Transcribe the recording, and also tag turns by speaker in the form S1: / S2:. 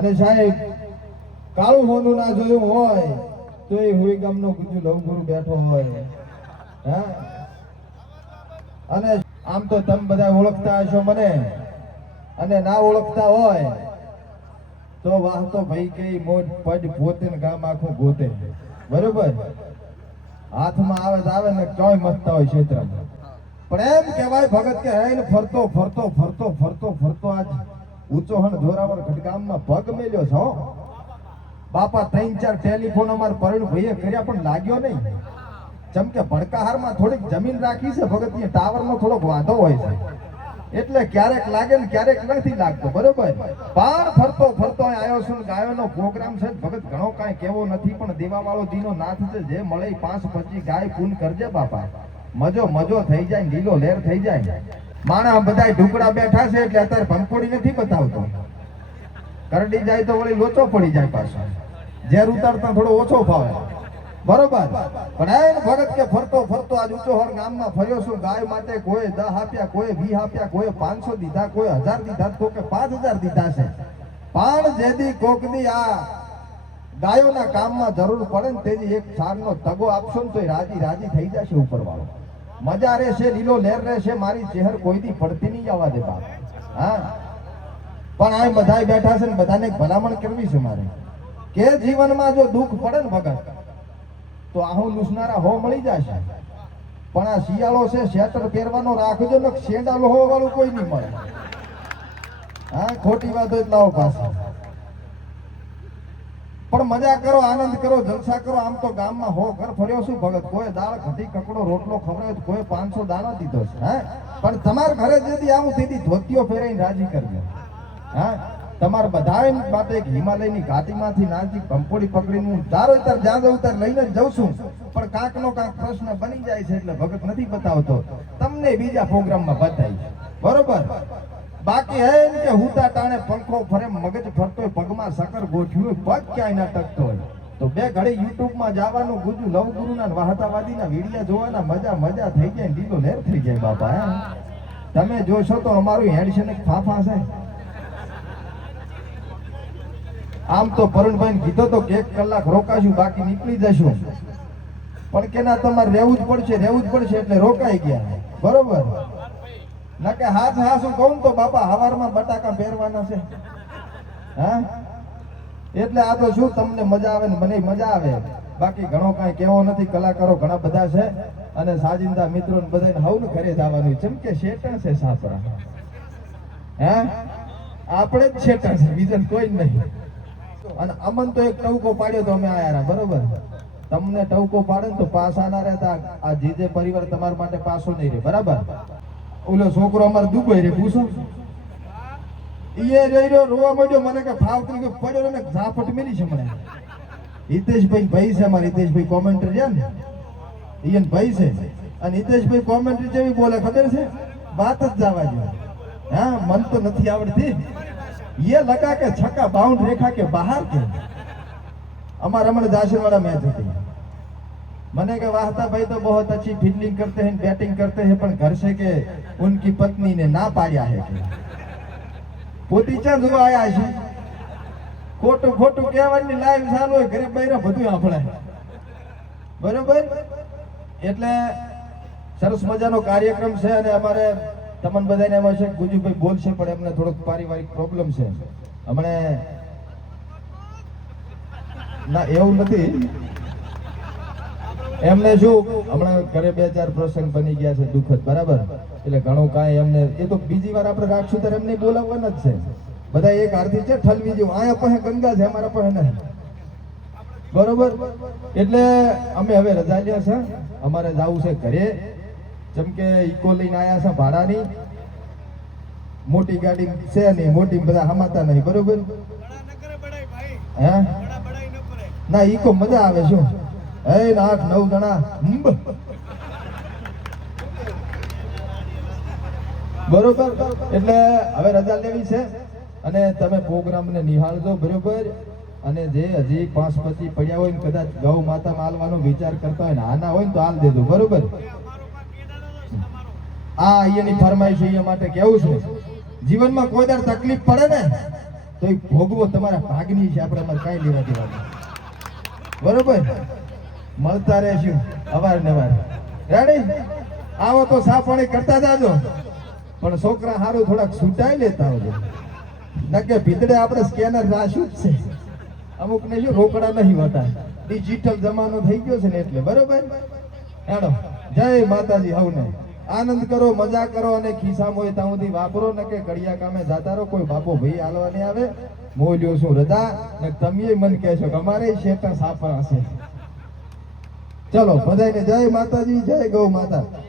S1: અને સાહેબ, કાળું હોનું ના જોયું હોય, તો એ હુઈ ગામનો ગુજુ લવગુરુ બેઠો હોય. અને આમ તો તમે બધા ઓળખતા હશો મને. અને ના ઓળખતા હોય, તો વાહ તો ભાઈ કઈ મોજ પડ પોતે ગામ આખું ગોતે. બરોબર? હાથમાં આવે તો આવે ને ચોય મસ્તા હોય ક્ષેત્રમાં. પણ એમ કહેવાય ભગત કે હે ફરતો ફરતો ફરતો ફરતો ફરતો આજ. ઊંચો હણ જોરાવર ઘટગામમાં પગ મેલ્યો છો? બાપા, ત્રણ, ચાર ટેલિફોન અમાર પરણ ભાઈએ કર્યા પણ લાગ્યો નહીં. જેમ કે ભડકાહારમાં થોડીક જમીન રાખી છે ભગત ટાવરનો થોડોક વાંધો હોય છે. એટલે ક્યારેક લાગે ને ક્યારેક નથી લાગતો, બરોબર? પાર ફરતો ફરતો આવ્યો છું ગાયોનો પ્રોગ્રામ છે ભગત ઘણો કાંઈ કેવો નથી, પણ દેવાવાળો દીનો નાથ છે, જે મળે પાંચ પચી ગાય પૂન કરજે બાપા. મજો મજો થઈ જાય, લીલો લેર થઈ જાય. માણા બધા ઢુકડા બેઠા છે એટલે અત્યારે ભંકોડી નથી બતાવતો. કરડી જાય તો વળી લોચો પડી જાય પાછો. ઝેર ઉતારતા થોડો ઓછો ફાવે. બરોબર? પણ એ ભગત કે ફરતો ફરતો આજ ઊંચો હર ગામમાં ફર્યો છું. ગાય માટે કોઈ દહ આપ્યા, કોઈ વી આપ્યા, કોઈ પાંચસો દીધા, કોઈ હજાર દીધા, તો કે પાંચ હજાર દીધા છે. પણ જેદી કોકની આ ગાયોના કામમાં જરૂર પડે ને તેની એક સારનો તગો આપશો ને તો રાજી રાજી થઈ જશે ઉપરવાળો. મજા રહેશે, લીલો લહેર રહેશે, મારી ચહેર કોઈ દી પડતી નહીં આવવા દે બાપ. હા? પણ આ બધા બેઠા છે ને બધાને ભલામણ કરવી છે મારે. કે જીવનમાં જો દુઃખ પડે ને ભગત, તો આહું લૂસનારા હો મળી જશે. પણ આ શિયાળો છે શેટર પહેરવાનો રાખજો ને શેડા લોહો વાળું કોઈ નહીં મળે. હા, ખોટી વાત હોય આવો પાછા. પણ મજા કરો, આનંદ કરો, જલસા કરો. આમ તો ગામમાં હો ઘર ફર્યો છું ભગત. કોઈ દાળ, ઘટી, કકડો, રોટલો ખવડાવ્યો કોઈ પાંચસો દાણા દીધો છે, હે? પણ તમારા ઘરે જેથી આવું તેથી ધોતીઓ ફેરાઈને રાજી કરજો. હા? તમારે બધાય માટે એક હિમાલયની ઘાટીમાંથી નાનથી પંપોડી પકડીને હું તારો ઉતાર જ્યાં જઉં ત્યાં લઈને જઉં છું, પણ કાંક નો કાંક પ્રશ્ન બની જાય છે એટલે ભગત નથી બતાવતો. તમને બીજા પ્રોગ્રામમાં બતાવી બરોબર? બાકી હે એમ કે હુતા ટાણે પંખો ફરે મગજ ફરતો પગમાં સકર ગોઠવ્યું હોય, પગ ક્યાંય ના ટકતો હોય. તો બે ઘડી યુટ્યુબમાં જવાનું ગુજુ લવગુરુના ને વાહતાવાદીના વિડીયા જોવાના મજા મજા થઈ જાય લીલો લેર થઈ જાય બાપા તમે જોશો તો અમારું હેન્ડશન એક ફાફા છે. આમ તો પરુણભાઈ કીધો તો એક કલાક રોકાશું બાકી નીકળી જશું. પણ કેના તમારે રહેવું જ પડશે રહેવું જ પડશે એટલે રોકાઈ ગયા. બરોબર? ના કે હાથ હાસું કહું તો બાપા હવારમાં બટાકા પહેરવાના છે. હા? એટલે આ તો શું તમને મજા આવે ને મને મજા આવે. બાકી ઘણો કાંઈ કેવો નથી, કલાકારો ઘણા બધા છે. અને સાજિંદા મિત્રો ને બધાને હવને ઘરે જવાનું. જેમ કે શેટણ છે સાસરા. હે? આપણે જ શેટણ છે બીજા કોઈ નહીં. અને અમન તો એક ટવકો પાડ્યો તો અમે આયા બરોબર? તમને ટવકો પાડે તો પાસા ના રહેતા. આ જીજે પરિવાર તમારા માટે પાસો નહીં રહે, બરાબર? ઓલો છોકરો અમારે દુબઈ રે, પૂછો. એ રહી રહ્યો, રોવા માંડ્યો. મને કે ભાવ તરીકે પડ્યો ને ઝાપટ મેલી છે મને. હિતેશભાઈ ભાઈ છે અમારે. હિતેશભાઈ કોમેન્ટર છે ને. ઈયન ભાઈ છે. અને હિતેશભાઈ કોમેન્ટરી જેવી બોલે, ખબર છે? વાત જ જવા જોઈએ હા, મન તો નથી આવડતી. યે લગા કે છક્કા બાઉન્ડ રેખા કે બહાર કે. અમારે હમણાં જાસરવાળા મેચ હતી. મને કે वाहता भाई तो बहुत अच्छी फील्डिंग करते हैं बैटिंग करते हैं પણ घर से કે उनकी पत्नी ने ना पाया है કે પોતી ચા જોવા આયા છે ખોટું ખોટું કહેવાની લાઈવ ચાલુ હોય ઘરે બૈરા બધું આપણે બરોબર એટલે સરસ મજાનો કાર્યક્રમ છે અને અમારે તમને બધાને એમાં છે કે ગુજુભાઈ બોલશે પણ એમને થોડોક પારિવારિક પ્રોબ્લેમ છે હમણે ના એવું નથી એમને શું હમણાં ઘરે બે ચાર પ્રસંગ બની ગયા છે દુઃખદ બરાબર? એટલે ઘણું કાંઈ એમને એ તો બીજી વાર આપણે રાખશું ત્યારે એમને બોલાવવાના જ છે. બધા એક આરતી છે ઠલવી જેવું. આયા પાસે ગંગા છે અમારા પાસે નહીં. બરોબર? એટલે અમે હવે રજા લ્યા છે. અમારે જવું છે ઘરે. જેમ કે ઇકો લઈને આવ્યા છે ભાડાની. મોટી ગાડી છે નહીં મોટી બધા હમાતા નહીં બરોબર? હે? ના ઈકો મજા આવે શું? હે ને નવ હંબ. બરોબર? એટલે હવે રજા લેવી છે અને તમે પ્રોગ્રામને નિહાળજો, બરોબર? અને જે હજી પાંચ પછી પડ્યા હોય ને કદાચ ગૌ માતા માલવાનો વિચાર કરતા હોય ને આના હોય ને તો હાલ દેજો, બરોબર? આ અહીંયાની ફરમાઈશ અહીંયા માટે કેવું છે? જીવનમાં કોઈ દર તકલીફ પડે ને, તો એ ભોગવો તમારા ભાગની છે, આપણે અમારે કાંઈ લેવા દેવા બરોબર? મળતા રહેશું અવારનવાર. રેડી આવો તો સાફ પાણી કરતા જાજો. પણ છોકરા હારું થોડાક છૂટાઈ લેતા આવજો. નકે ભીતડે આપણે સ્કેનર રાશું જ છે. અમુક ને શું રોકડા નહીં હોતા ડિજિટલ જમાનો થઈ ગયો છે ને એટલે, બરોબર? એનો જય માતાજી હવને. આનંદ કરો, મજા કરો અને ખિસ્સા હોય ત્યાં સુધી વાપરો. ને કે કડિયા કામે જાતા રહો, કોઈ બાપો ભાઈ હાલવા નહીં આવે. મોલ્યો શું રજા? ને તમે મન કહેશો કે અમારે શેતા સાપરા છે. ચલો બધાને જય માતાજી જય ગૌ માતા.